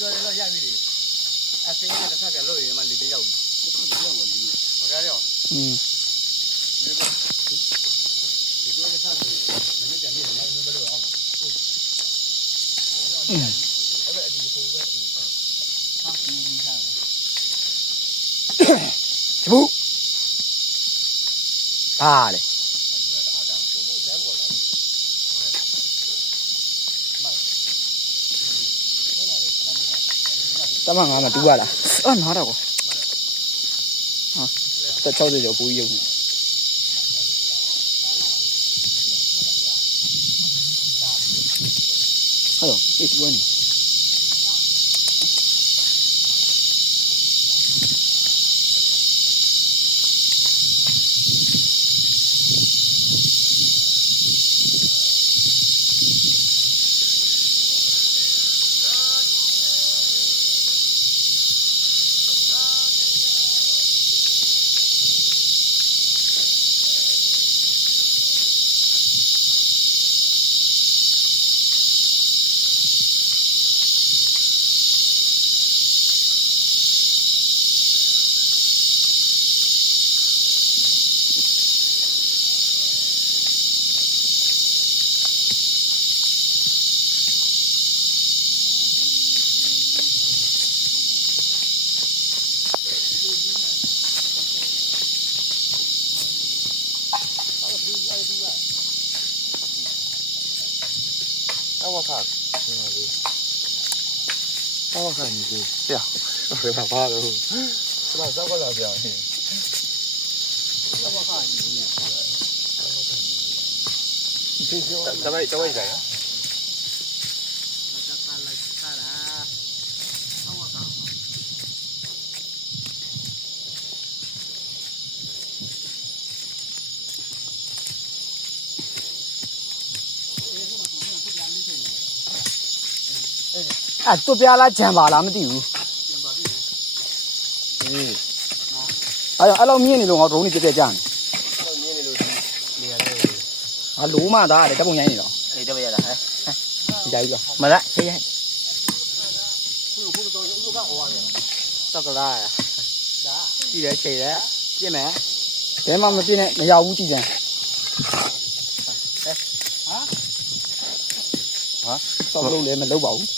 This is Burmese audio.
ပြောတယ်တော့ရိုက်ပြီလေအစင်းနဲ့တစ်ခါပြန်လို့ရမှလေတရောက်ပြီတစ်ခုတော့ဝင်ပြီးဟုတ်ကဲ့ရောဒီပြောတဲ့ဆက်လို့မင်းပြန်နေနိုင်မလို့အောင်ဟုတ်အဲ့ဒါအဒီကိုပဲဟာဒီမိသားတယ်ချဘူးဘာလဲတမငါမတူရလားအာနားတော့ကွာဟာတက်60ကျော်ပူကြီးရုံနဲ့ဟဲ့တော့အေးတူနေ我靠，我靠，你这这样，我害怕了，是吧？这我咋这样？我靠你！这位谁呀？အဲ့တွပြလားဂျံပါလားမသိဘူးအဲ့လိုမြင်နေလို့ငါဒရုန်းနေပြပြကြနေမြင်နေလို့နေရာလေးဟာလိုးမှသားတယ်တပ်ပုံရိုင်းနေတော့အေးတပည့်ရတာဟဲ့ဒီတိုင်းပြောမလားဆေးရိုင်းခုတော့ဥပကဟောရတယ်စကလာဒါကြည့်တယ်ချိန်တယ်ပြည့်မယ်ဘယ်မှမပြည့်နဲ့မရောက်ဘူးကြည့်ကြဟာတော့လို့လည်းမလုပ်ပါဘူး